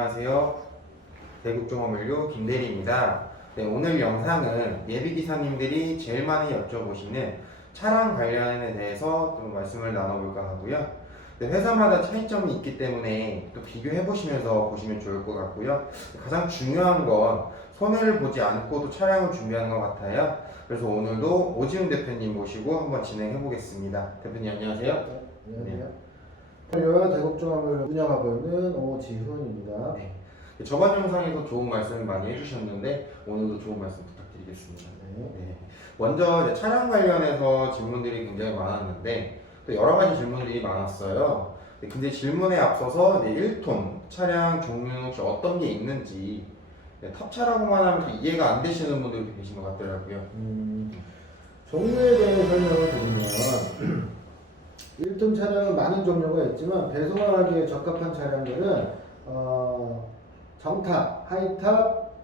안녕하세요. 대국종합물류 김대리입니다. 네, 오늘 영상은 예비기사님들이 제일 많이 여쭤보시는 차량 관련에 대해서 좀 말씀을 나눠볼까 하고요. 네, 회사마다 차이점이 있기 때문에 또 비교해보시면서 보시면 좋을 것 같고요. 가장 중요한 건 손해를 보지 않고도 차량을 준비하는 것 같아요. 그래서 오늘도 오지훈 대표님 모시고 한번 진행해보겠습니다. 대표님 안녕하세요. 안녕하세요. 네. 대국종합을 운영하고 있는 오지훈입니다. 네. 저번 영상에도 좋은 말씀을 많이 해주셨는데 오늘도 좋은 말씀 부탁드리겠습니다. 네. 먼저 이제 차량 관련해서 질문들이 굉장히 많았는데 또 여러 가지 질문들이 많았어요. 근데 질문에 앞서서 1톤 차량 종류 혹시 어떤 게 있는지 탑차라고만 하면 또 이해가 안 되시는 분들도 계신 것 같더라고요. 종류에 대해 설명을 드리면 1톤 차량은 많은 종류가 있지만 배송하기에 적합한 차량들은 정탑, 하이탑,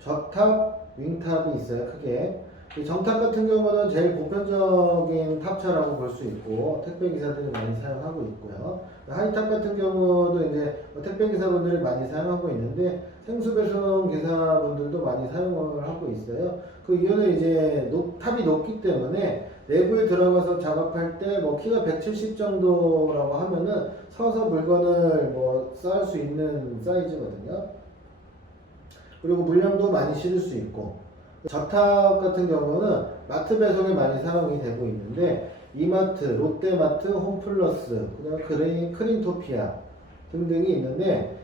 저탑, 윙탑이 있어요. 크게 이 정탑 같은 경우는 제일 보편적인 탑차라고 볼 수 있고 택배 기사들이 많이 사용하고 있고요. 하이탑 같은 경우도 이제 택배 기사분들이 많이 사용하고 있는데 생수 배송 기사분들도 많이 사용을 하고 있어요. 그 이유는 이제 탑이 높기 때문에 내부에 들어가서 작업할 때 뭐 키가 170 정도라고 하면은 서서 물건을 뭐 쌓을 수 있는 사이즈거든요. 그리고 물량도 많이 실을 수 있고, 저탑 같은 경우는 마트 배송에 많이 사용이 되고 있는데 이마트, 롯데마트, 홈플러스, 그다음 크린토피아 등등이 있는데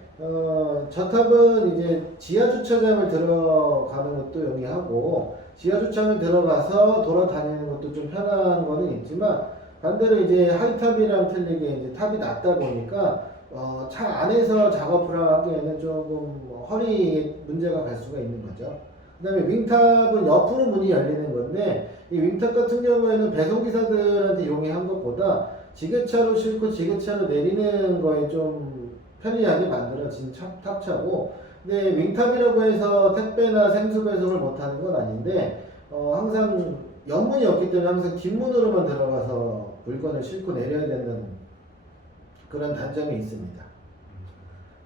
저탑은 이제 지하 주차장을 들어가는 것도 용이하고 지하 주차장을 들어가서 돌아다니는 것도 좀 편한 거는 있지만 반대로 이제 하이탑이랑 틀리게 이제 탑이 낮다 보니까 차 안에서 작업을 하기에는 조금 허리 문제가 갈 수가 있는 거죠. 그 다음에 윙탑은 옆으로 문이 열리는 건데 이 윙탑 같은 경우에는 배송기사들한테 용이한 것보다 지게차로 싣고 지게차로 내리는 거에 좀 편리하게 만들어진 탑차고, 근데 윙탑이라고 해서 택배나 생수 배송을 못하는 건 아닌데 항상 옆문이 없기 때문에 항상 뒷문으로만 들어가서 물건을 싣고 내려야 되는 그런 단점이 있습니다.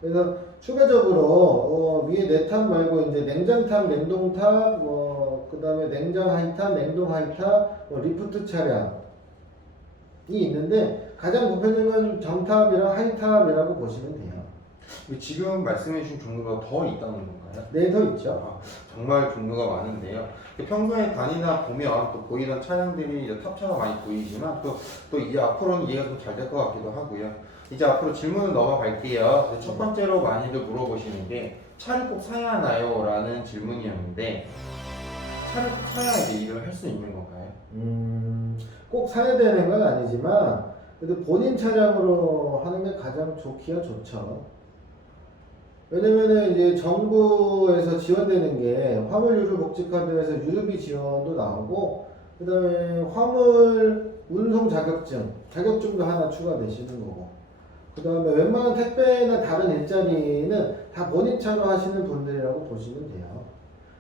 그래서 추가적으로 위에 내탑 말고 이제 냉장탑, 냉동탑, 그 다음에 냉장 하이탑, 냉동 하이탑, 리프트 차량이 있는데 가장 보편적인 정탑이랑 하이탑이라고 보시면 돼요. 지금 말씀해주신 종류가 더 있다는 건가요? 네, 더 있죠. 정말 종류가 많은데요. 평소에 다니다 보면 또 보이던 차량들이 이제 탑차가 많이 보이지만 또 이제 앞으로는 이해가 좀 잘 될 것 같기도 하고요. 이제 앞으로 질문을 넘어갈게요. 첫 번째로 많이들 물어보시는 게 차를 꼭 사야 하나요? 라는 질문이었는데 차를 꼭 사야 이제 일을 할 수 있는 건가요? 꼭 사야 되는 건 아니지만 그래도 본인 차량으로 하는 게 가장 좋기야 좋죠. 왜냐면은 이제 정부에서 지원되는 게 화물유류 복지카드에서 유류비 지원도 나오고, 그 다음에 화물 운송 자격증도 하나 추가되시는 거고, 그 다음에 웬만한 택배나 다른 일자리는 다 본인 차로 하시는 분들이라고 보시면 돼요.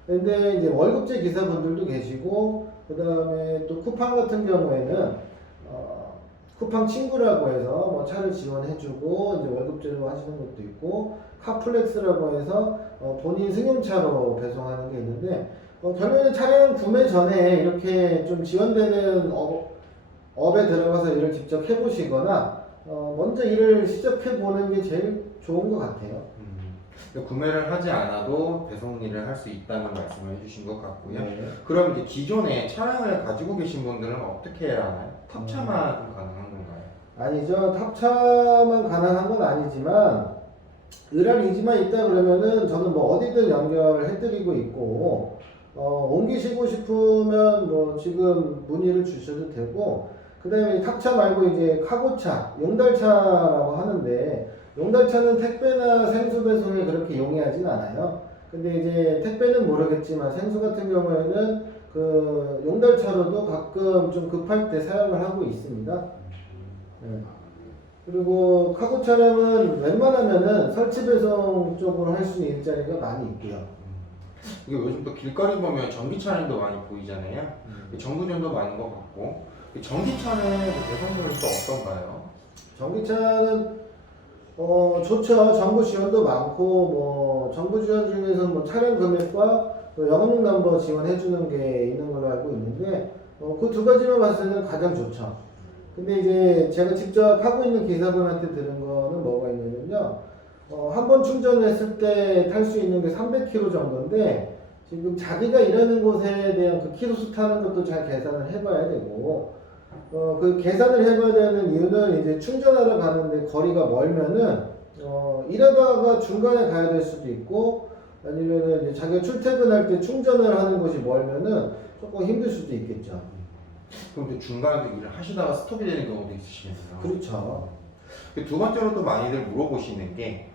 근데 이제 월급제 기사분들도 계시고, 그 다음에 또 쿠팡 같은 경우에는 쿠팡 친구라고 해서 뭐 차를 지원해주고 이제 월급제로 하시는 것도 있고, 카플렉스라고 해서 본인 승용차로 배송하는 게 있는데 결국에는 차량 구매 전에 이렇게 좀 지원되는 업에 들어가서 일을 직접 해보시거나 먼저 일을 시작해보는 게 제일 좋은 것 같아요. 구매를 하지 않아도 배송 일을 할 수 있다는 말씀을 해주신 것 같고요. 네. 그럼 이제 기존에 차량을 가지고 계신 분들은 어떻게 해야 하나요? 탑차만 좀 가능한 건가요? 아니죠. 탑차만 가능한 건 아니지만 을알이지만 있다 그러면은 저는 뭐 어디든 연결해드리고 있고 옮기시고 싶으면 뭐 지금 문의를 주셔도 되고, 그 다음에 탑차 말고 이제 카고차, 용달차라고 하는데 용달차는 택배나 생수 배송에 그렇게 용이하진 않아요. 근데 이제 택배는 모르겠지만 생수 같은 경우에는 그 용달차로도 가끔 좀 급할 때 사용을 하고 있습니다. 네. 그리고 카고 차량은 웬만하면은 설치 배송 쪽으로 할 수 있는 일자리가 많이 있고요. 이게 요즘 또 길거리 보면 전기 차량도 많이 보이잖아요. 정부전도 많은 것 같고 전기차는 배송률이 또 어떤가요? 전기차는 좋죠. 정부 지원도 많고, 뭐, 정부 지원 중에서 뭐 차량 금액과 또 영업용 넘버 지원해주는 게 있는 걸로 알고 있는데, 그 두 가지만 봤을 때는 가장 좋죠. 근데 이제 제가 직접 하고 있는 기사분한테 들은 거는 뭐가 있냐면요. 한 번 충전을 했을 때 탈 수 있는 게 300km 정도인데, 지금 자기가 일하는 곳에 대한 그 키로수 타는 것도 잘 계산을 해봐야 되고, 그 계산을 해봐야 되는 이유는 이제 충전하러 가는데 거리가 멀면은, 일하다가 중간에 가야 될 수도 있고, 아니면은 이제 자기가 출퇴근할 때 충전을 하는 곳이 멀면은 조금 힘들 수도 있겠죠. 그럼 또 중간에 일을 하시다가 스톱이 되는 경우도 있으시겠네요. 그렇죠. 두 번째로 또 많이들 물어보시는 게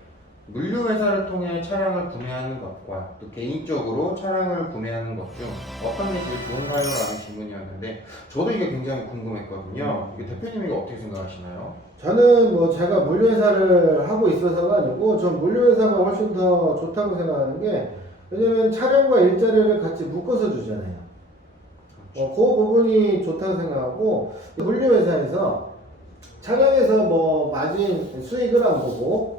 물류회사를 통해 차량을 구매하는 것과 또 개인적으로 차량을 구매하는 것 중 어떤 게 제일 좋은가요라는 질문이었는데 저도 이게 굉장히 궁금했거든요. 이게 대표님이 어떻게 생각하시나요? 저는 뭐 제가 물류회사를 하고 있어서가 아니고 전 물류회사가 훨씬 더 좋다고 생각하는 게 왜냐면 차량과 일자리를 같이 묶어서 주잖아요. 그 부분이 좋다고 생각하고 물류회사에서 차량에서 뭐 마진 수익을 안 보고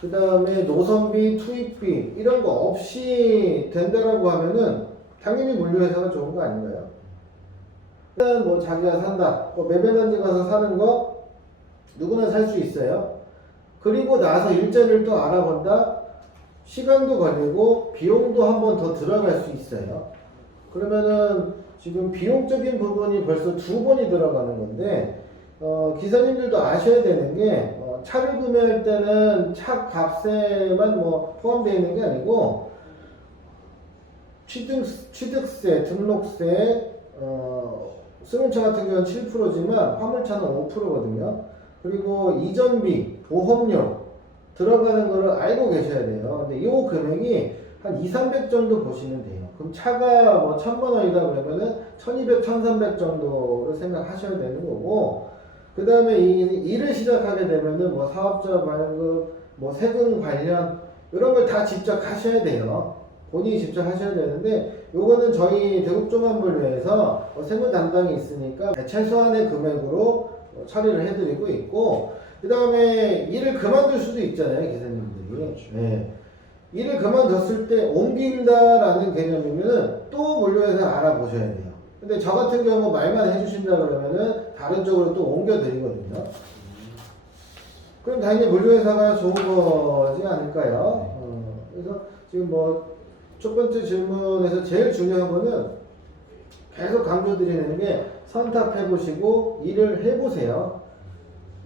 그 다음에 노선비, 투입비 이런 거 없이 된다라고 하면은 당연히 물류회사가 좋은 거 아닌가요? 일단 뭐 자기가 산다, 뭐 매매단지 가서 사는 거 누구나 살 수 있어요. 그리고 나서 일자리를 또 알아본다, 시간도 걸리고 비용도 한 번 더 들어갈 수 있어요. 그러면은 지금 비용적인 부분이 벌써 2번이 들어가는 건데 기사님들도 아셔야 되는 게 차를 구매할 때는 차 값에만 뭐 포함되어 있는 게 아니고 취득세, 등록세, 승용차 같은 경우는 7%지만 화물차는 5%거든요. 그리고 이전비, 보험료 들어가는 거를 알고 계셔야 돼요. 근데 이 금액이 한 200, 300 정도 보시면 돼요. 그럼 차가 뭐 1000만 원이다 그러면은 1200, 1300 정도를 생각하셔야 되는 거고, 그 다음에 이 일을 시작하게 되면은 뭐 사업자 발급, 뭐 세금 관련 이런 걸 다 직접 하셔야 돼요. 본인이 직접 하셔야 되는데 요거는 저희 대국종합물류에서 세무 담당이 있으니까 최소한의 금액으로 처리를 해드리고 있고, 그 다음에 일을 그만둘 수도 있잖아요, 기사님들이. 네. 일을 그만뒀을 때 옮긴다라는 개념이면은 또 물류회사 알아보셔야 돼요. 근데 저 같은 경우 말만 해주신다 그러면은 다른 쪽으로 또 옮겨드리거든요. 그럼 당연히 물류회사가 좋은 거지 않을까요? 그래서 지금 뭐 첫 번째 질문에서 제일 중요한 거는 계속 강조드리는 게 선택해보시고 일을 해보세요.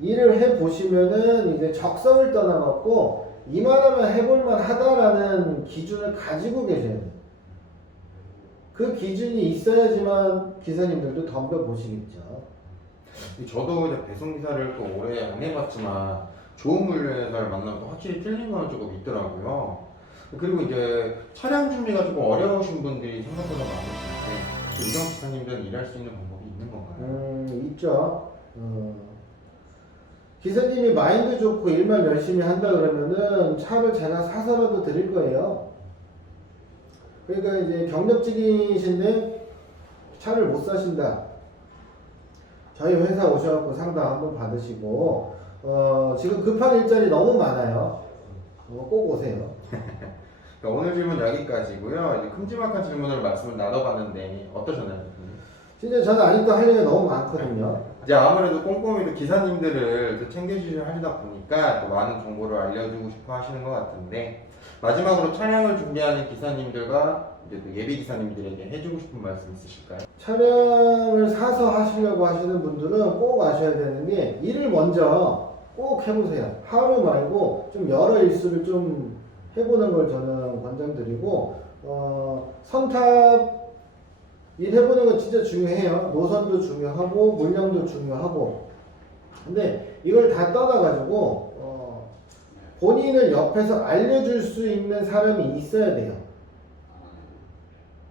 일을 해보시면은 이제 적성을 떠나갖고 이만하면 해볼만 하다라는 기준을 가지고 계셔야 돼요. 그 기준이 있어야지만 기사님들도 덤벼보시겠죠. 저도 이제 배송기사를 또 오래 안 해봤지만 좋은 물류회사를 만나고 확실히 틀린 거는 조금 있더라고요. 그리고 이제 차량 준비가 조금 어려우신 분들이 생각보다 많으신데 우정 기사님들은 일할 수 있는 방법이 있는 건가요? 있죠. 기사님이 마인드 좋고 일만 열심히 한다 그러면은 차를 제가 사서라도 드릴 거예요. 그러니까 이제 경력직이신데 차를 못 사신다. 저희 회사 오셔갖고 상담 한번 받으시고, 지금 급한 일자리 너무 많아요. 꼭 오세요. 오늘 질문 여기까지고요. 이제 큼지막한 질문으로 말씀을 나눠봤는데 어떠셨나요? 진짜 저는 아직도 할 얘기가 너무 많거든요. 이제 아무래도 꼼꼼히 기사님들을 또 챙겨주시려 하시다 보니까 또 많은 정보를 알려주고 싶어 하시는 것 같은데 마지막으로 차량을 준비하는 기사님들과 이제 또 예비 기사님들에게 해주고 싶은 말씀 있으실까요? 차량을 사서 하시려고 하시는 분들은 꼭 아셔야 되는 게 일을 먼저 꼭 해보세요. 하루 말고 좀 여러 일수를 좀 해보는 걸 저는 권장드리고, 선탑 일 해보는 거 진짜 중요해요. 노선도 중요하고 물량도 중요하고. 근데 이걸 다 떠나가지고 본인을 옆에서 알려줄 수 있는 사람이 있어야 돼요.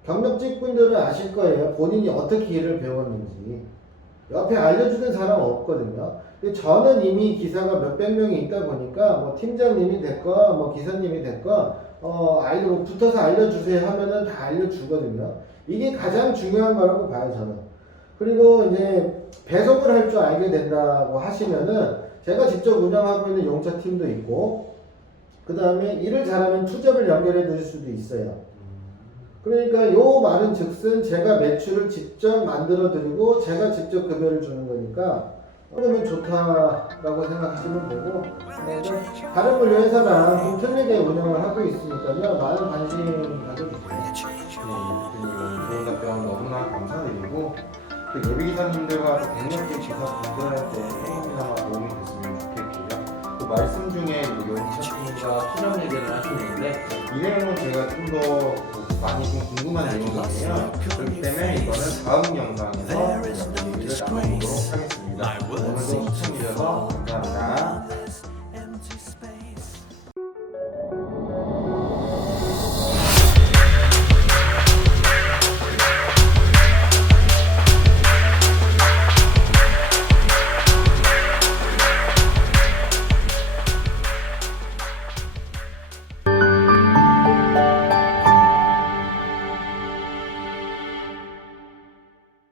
경력직분들은 아실 거예요. 본인이 어떻게 일을 배웠는지. 옆에 알려주는 사람 없거든요. 근데 저는 이미 기사가 몇백 명이 있다 보니까 뭐 팀장님이 됐건 뭐 기사님이 됐건 붙어서 알려주세요 하면은 다 알려주거든요. 이게 가장 중요한 거라고 봐요, 저는. 그리고 이제 배송을 할 줄 알게 된다고 하시면은 제가 직접 운영하고 있는 용차 팀도 있고, 그 다음에 일을 잘하면 투잡을 연결해 드릴 수도 있어요. 그러니까 요 말은 즉슨 제가 매출을 직접 만들어 드리고 제가 직접 급여를 주는 거니까 그러면 좋다라고 생각하시면 되고, 다른 물류 회사랑 좀 틀리게 운영을 하고 있으니까요. 많은 관심 가져주세요. 좋은 답변 너무나 감사드리고 또 예비기사님들과 또 경력직 기사 분들할 때 조금이나마 도움이 됐으면 좋겠고요. 또 말씀 중에 용차팀과 투자 얘기를 하시는데 이 내용은 제가 좀 더 많이 좀 궁금한 내용이에요. 그렇기 때문에 이거는 다음 영상에서 얘기를 나눠보도록 하겠습니다. 오늘도 시청해주셔서 감사합니다.